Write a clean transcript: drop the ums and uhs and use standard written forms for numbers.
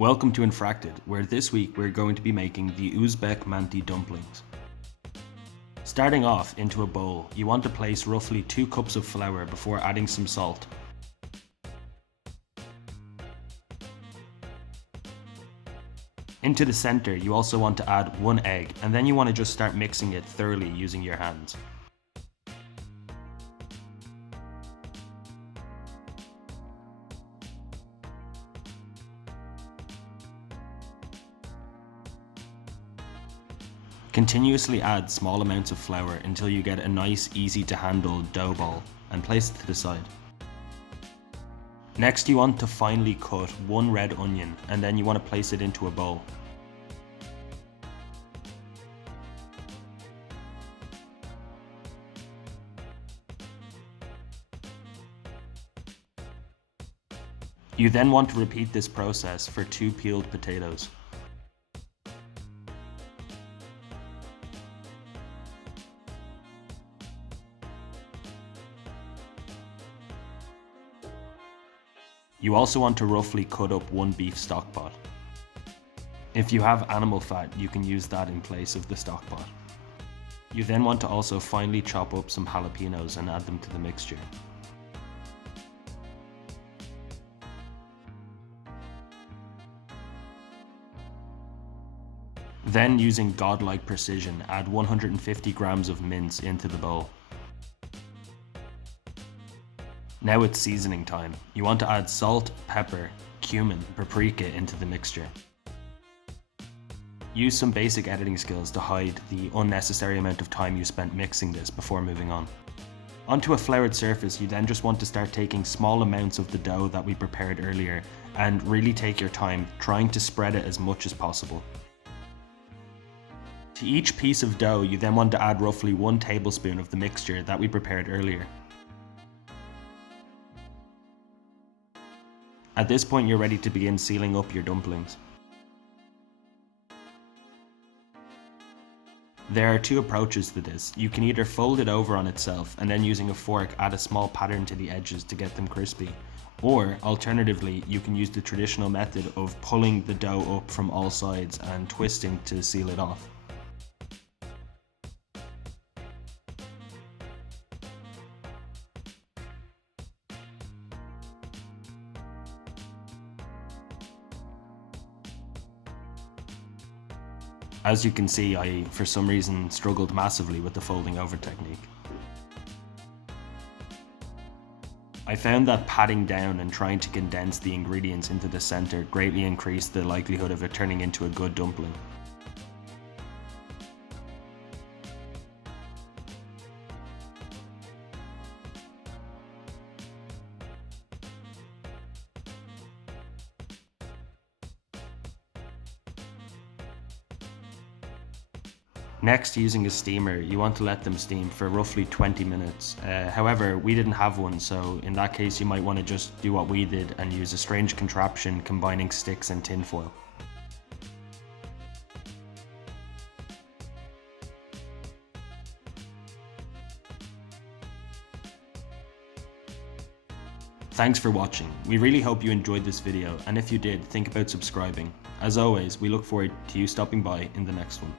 Welcome to Infracted, where this week we're going to be making the Uzbek manti dumplings. Starting off, into a bowl, you want to place roughly 2 cups of flour before adding some salt. Into the center, you also want to add 1 egg, and then you want to just start mixing it thoroughly using your hands. Continuously add small amounts of flour until you get a nice, easy to handle dough ball, and place it to the side. Next you want to finely cut 1 red onion, and then you want to place it into a bowl. You then want to repeat this process for 2 peeled potatoes. You also want to roughly cut up 1 beef stock pot. If you have animal fat, you can use that in place of the stock pot. You then want to also finely chop up some jalapenos and add them to the mixture. Then, using godlike precision, add 150 grams of mince into the bowl. Now it's seasoning time. You want to add salt, pepper, cumin, paprika into the mixture. Use some basic editing skills to hide the unnecessary amount of time you spent mixing this before moving on. Onto a floured surface, you then just want to start taking small amounts of the dough that we prepared earlier and really take your time trying to spread it as much as possible. To each piece of dough, you then want to add roughly 1 tablespoon of the mixture that we prepared earlier. At this point, you're ready to begin sealing up your dumplings. There are 2 approaches to this. You can either fold it over on itself and then using a fork add a small pattern to the edges to get them crispy. Or alternatively, you can use the traditional method of pulling the dough up from all sides and twisting to seal it off. As you can see, I, for some reason, struggled massively with the folding over technique. I found that patting down and trying to condense the ingredients into the center greatly increased the likelihood of it turning into a good dumpling. Next, using a steamer, you want to let them steam for roughly 20 minutes. However, we didn't have one, so in that case you might want to just do what we did and use a strange contraption combining sticks and tinfoil. Thanks for watching. We really hope you enjoyed this video, and if you did, think about subscribing. As always, we look forward to you stopping by in the next one.